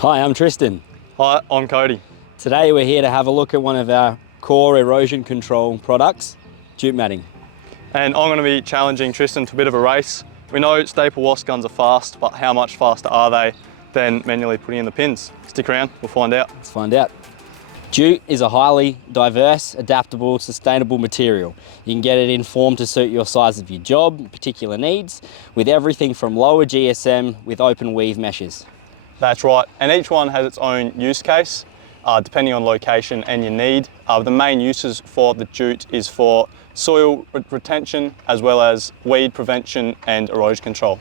Hi, I'm Tristan. Hi, I'm Cody. Today we're here to have a look at one of our core erosion control products, jute matting. And I'm going to be challenging Tristan to a bit of a race. We know Staple Wasp Guns are fast, but how much faster are they than manually putting in the pins? Stick around, we'll find out. Let's find out. Jute is a highly diverse, adaptable, sustainable material. You can get it in form to suit your size of your job, particular needs, with everything from lower GSM with open weave meshes. That's right, and each one has its own use case, depending on location and your need. The main uses for the jute is for soil retention, as well as weed prevention and erosion control.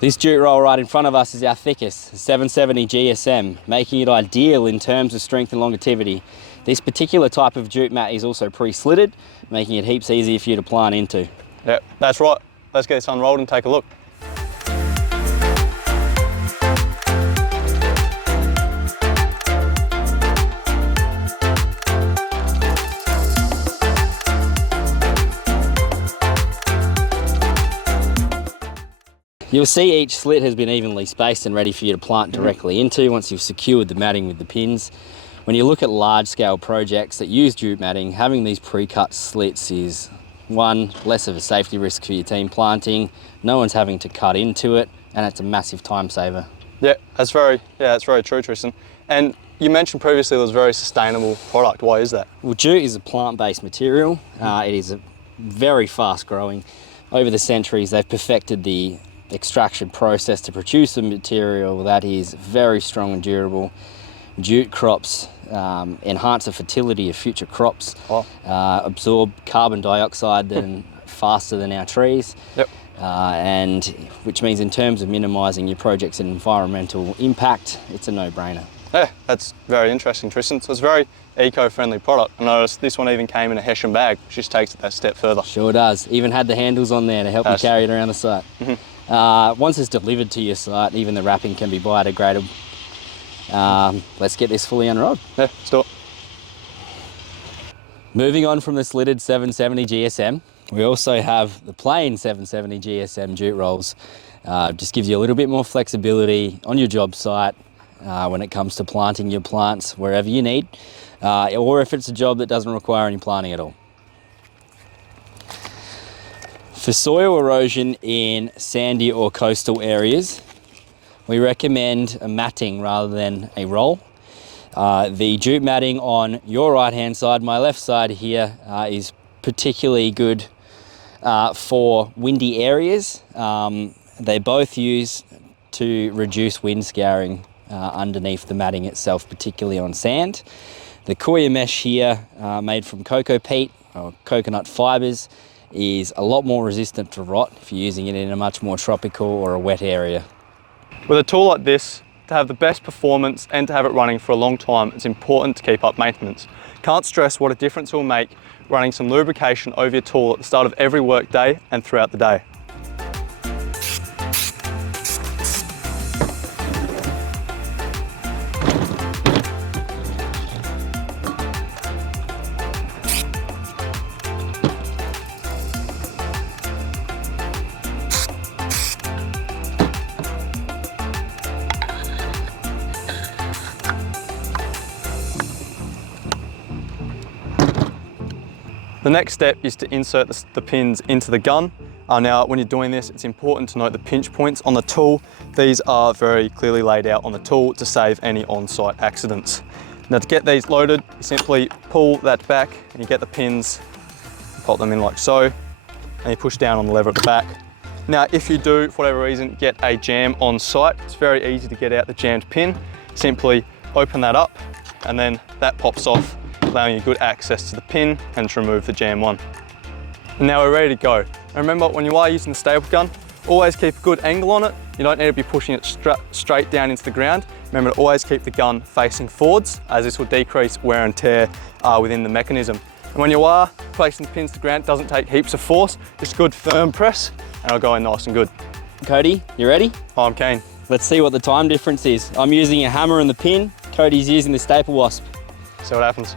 This jute roll right in front of us is our thickest, 770 GSM, making it ideal in terms of strength and longevity. This particular type of jute mat is also pre-slitted, making it heaps easier for you to plant into. Yep, that's right. Let's get this unrolled and take a look. You'll see each slit has been evenly spaced and ready for you to plant directly into once you've secured the matting with the pins. When you look at large scale projects that use jute matting, having these pre-cut slits is one, less of a safety risk for your team planting, no one's having to cut into it, and it's a massive time saver. Yeah, that's very true, Tristan. And you mentioned previously it was a very sustainable product. Why is that? Well, jute is a plant-based material. It is a very fast growing. Over the centuries, they've perfected the extraction process to produce a material that is very strong and durable. Jute crops enhance the fertility of future crops, absorb carbon dioxide faster than our trees, and which means in terms of minimising your project's environmental impact, it's a no-brainer. Yeah, that's very interesting, Tristan. So it's a very eco-friendly product. I noticed this one even came in a Hessian bag, which just takes it that step further. Sure does. Even had the handles on there to help you carry it around the site. Once it's delivered to your site, even the wrapping can be biodegradable. Let's get this fully unrolled. Yeah, let's do it. Moving on from the slitted 770 GSM, we also have the plain 770 GSM jute rolls. Just gives you a little bit more flexibility on your job site when it comes to planting your plants wherever you need, or if it's a job that doesn't require any planting at all. For soil erosion in sandy or coastal areas, we recommend a matting rather than a roll. The jute matting on your right-hand side, my left side here, is particularly good for windy areas. They both use to reduce wind scouring underneath the matting itself, particularly on sand. The coir mesh here, made from cocoa peat or coconut fibres, is a lot more resistant to rot if you're using it in a much more tropical or a wet area. With a tool like this, to have the best performance and to have it running for a long time, it's important to keep up maintenance. Can't stress what a difference it will make running some lubrication over your tool at the start of every work day and throughout the day. The next step is to insert the pins into the gun. Now, when you're doing this, it's important to note the pinch points on the tool. These are very clearly laid out on the tool to save any on-site accidents. Now, to get these loaded, you simply pull that back and you get the pins, pop them in like so, and you push down on the lever at the back. Now, if you do, for whatever reason, get a jam on site, it's very easy to get out the jammed pin. Simply open that up and then that pops off, allowing you good access to the pin and to remove the jam one. And now we're ready to go. And remember, when you are using the staple gun, always keep a good angle on it. You don't need to be pushing it straight down into the ground. Remember to always keep the gun facing forwards, as this will decrease wear and tear within the mechanism. And when you are placing the pins to the ground, it doesn't take heaps of force, just a good firm press, and it'll go in nice and good. Cody, you ready? I'm keen. Let's see what the time difference is. I'm using a hammer and the pin. Cody's using the Staple Wasp. See what happens.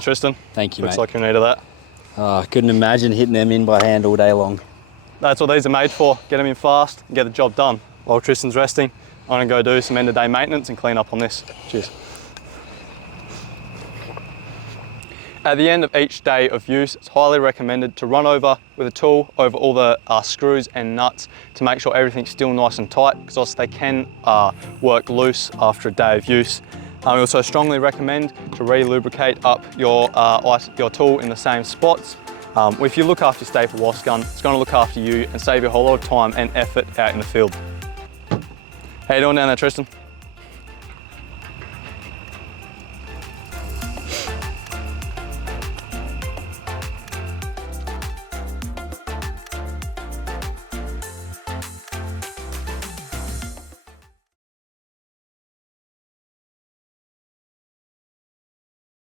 go, Tristan. Thank you, Looks mate. like you needed that. Oh, I couldn't imagine hitting them in by hand all day long. That's what these are made for. Get them in fast and get the job done. While Tristan's resting, I'm gonna go do some end of day maintenance and clean up on this. Cheers. At the end of each day of use, it's highly recommended to run over with a tool over all the screws and nuts to make sure everything's still nice and tight, because also they can work loose after a day of use. We also strongly recommend to re-lubricate up your tool in the same spots. If you look after your Staple Wasp Gun, it's going to look after you and save you a whole lot of time and effort out in the field. How you doing down there, Tristan?